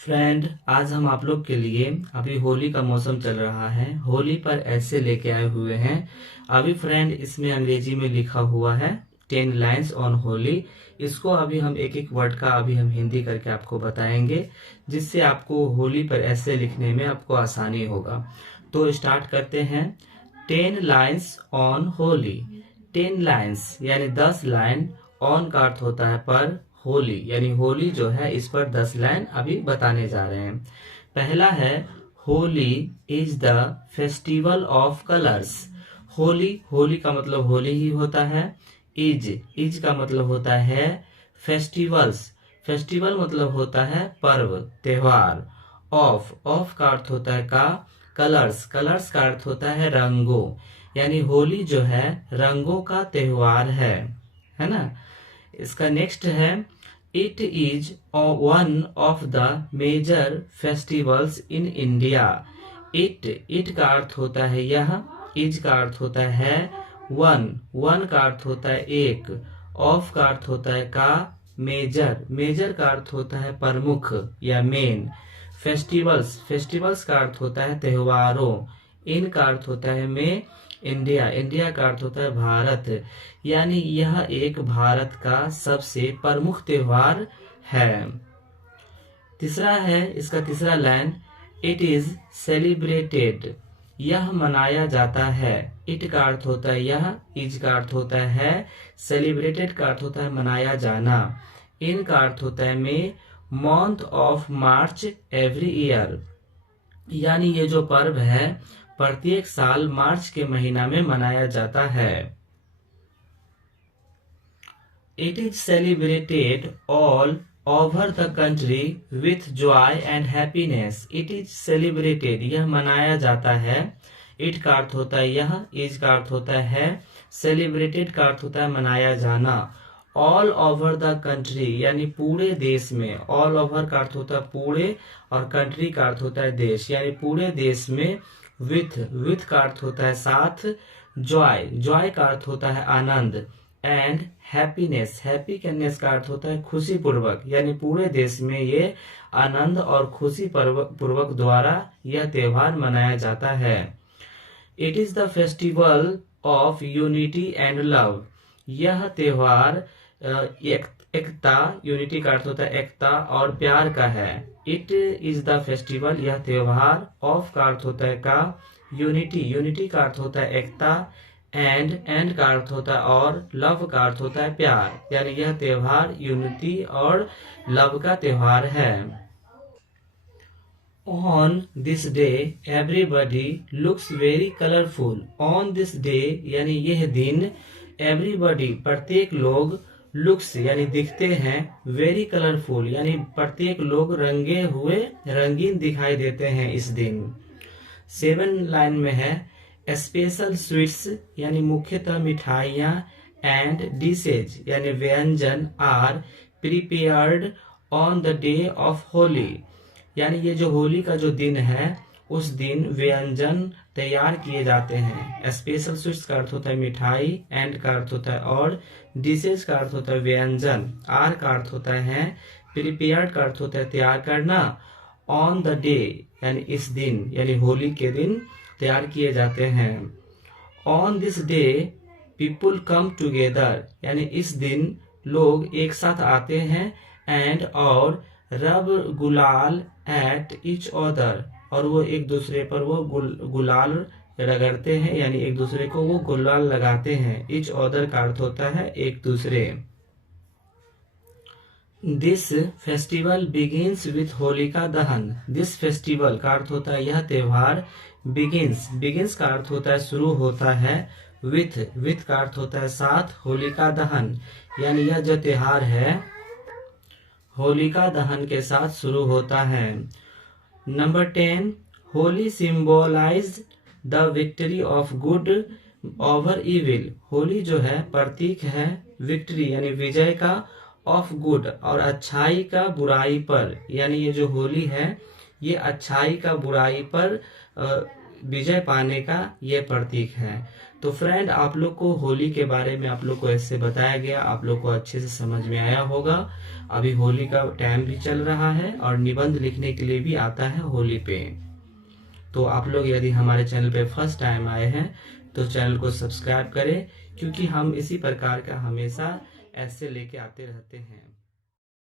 Friend, आज हम आप लोग के लिए अभी होली का मौसम चल रहा है, होली पर ऐसे लेके आए हुए हैं। अभी फ्रेंड इसमें अंग्रेजी में लिखा हुआ है 10 लाइन्स ऑन होली। इसको अभी हम एक एक वर्ड का अभी हम हिंदी करके आपको बताएंगे, जिससे आपको होली पर ऐसे लिखने में आपको आसानी होगा। तो स्टार्ट करते हैं। 10 लाइन्स ऑन होली। 10 लाइन्स यानी 10 लाइन। ऑन का अर्थ होता है पर, होली यानी होली जो है इस पर 10 लाइन अभी बताने जा रहे हैं। पहला है, Holi is the festival of colours. Holi, Holi का मतलब होली ही होता है। इज का मतलब होता है फेस्टिवल्स। फेस्टिवल मतलब होता है पर्व, त्योहार। ऑफ का अर्थ होता है का। कलर्स, कलर्स का अर्थ होता है रंगों। यानी होली जो है रंगों का त्योहार है ना। इसका नेक्स्ट है, it is one of the major festivals in India. It का अर्थ होता है यह। इज का अर्थ होता है वन का अर्थ होता है एक। ऑफ का अर्थ होता है का। मेजर का अर्थ होता है प्रमुख या मेन। फेस्टिवल्स का अर्थ होता है त्योहारों। इन का अर्थ होता है में। इंडिया का अर्थ होता है भारत। यानी यह एक भारत का सबसे प्रमुख त्योहार है। तीसरा है, इसका तीसरा लाइन, इट इज सेलिब्रेटेड। यह मनाया जाता है। इट का अर्थ होता है यह। इज का अर्थ होता है। सेलिब्रेटेड का अर्थ होता है मनाया जाना। इन का अर्थ होता है में। Month of March every year. यानी ये जो पर्व है प्रत्येक साल मार्च के महीना में मनाया जाता है। It is celebrated all over the country with Joy and happiness. It is celebrated, यह मनाया जाता है। इट का अर्थ होता है यह। इज का अर्थ होता है। सेलिब्रेटेड का अर्थ होता है मनाया जाना। ऑल ओवर द कंट्री यानी पूरे देश में। ऑल ओवर का अर्थ होता है पूरे, और कंट्री का अर्थ होता है देश, यानी पूरे देश में। विथ का अर्थ होता है साथ। जॉय का अर्थ होता है आनंद। एंड हैप्पीनेस का अर्थ होता है खुशी पूर्वक, यानी पूरे देश में ये आनंद और खुशी पूर्वक द्वारा यह त्योहार मनाया जाता है। It is the festival of unity and love. यह त्योहार एकता, यूनिटी का अर्थ होता है एकता और प्यार का है। इट इज द फेस्टिवल, यह त्योहार। ऑफ का अर्थ होता है का। यूनिटी का अर्थ होता है एकता। एंड का अर्थ होता है और। लव का अर्थ होता है प्यार, यानी यह त्योहार यूनिटी और लव का त्योहार है। On this day everybody looks very colourful. On this day यानी यह दिन। एवरीबडी प्रत्येक लोग। लुक्स यानी दिखते हैं। वेरी कलरफुल यानी प्रत्येक लोग रंगे हुए रंगीन दिखाई देते हैं इस दिन। 7 लाइन में है, स्पेशल स्वीट्स यानी मुख्यतः मिठाइयाँ। एंड डिशेज यानी व्यंजन are prepared on the day of Holi. यानी ये जो होली का जो दिन है उस दिन व्यंजन तैयार किए जाते हैं। स्पेशल स्वीट्स का अर्थ होता है मिठाई। एंड का अर्थ होता है और। डिशेज का अर्थ होता है व्यंजन। आर का अर्थ होता है। प्रिपेयर्ड का अर्थ होता है तैयार करना। ऑन द डे यानी इस दिन, यानी होली के दिन तैयार किए जाते हैं। On this day people come together, यानी इस दिन लोग एक साथ आते हैं। एंड और रब गुलाल एट ईच अदर, और वो एक दूसरे पर वो गुलाल रगड़ते हैं, यानी एक दूसरे को वो गुलाल लगाते हैं। ईच अदर का अर्थ होता है एक दूसरे। This festival begins with Holika Dahan. This festival का अर्थ होता है यह त्योहार। बिगिंस का अर्थ होता है शुरू होता है। विथ का अर्थ होता है साथ। होलिका दहन यानी यह जो त्योहार है होलिका दहन के साथ शुरू होता है। Number 10, Holi symbolise the victory of good over evil. Holi जो है प्रतीक है विक्ट्री यानी विजय का, ऑफ गुड और अच्छाई का बुराई पर। यानी ये जो होली है ये अच्छाई का बुराई पर विजय पाने का ये प्रतीक है। तो फ्रेंड, आप लोग को होली के बारे में आप लोग को ऐसे बताया गया, आप लोग को अच्छे से समझ में आया होगा। अभी होली का टाइम भी चल रहा है और निबंध लिखने के लिए भी आता है होली पे। तो आप लोग यदि हमारे चैनल पे फर्स्ट टाइम आए हैं तो चैनल को सब्सक्राइब करें, क्योंकि हम इसी प्रकार का हमेशा ऐसे लेके आते रहते हैं।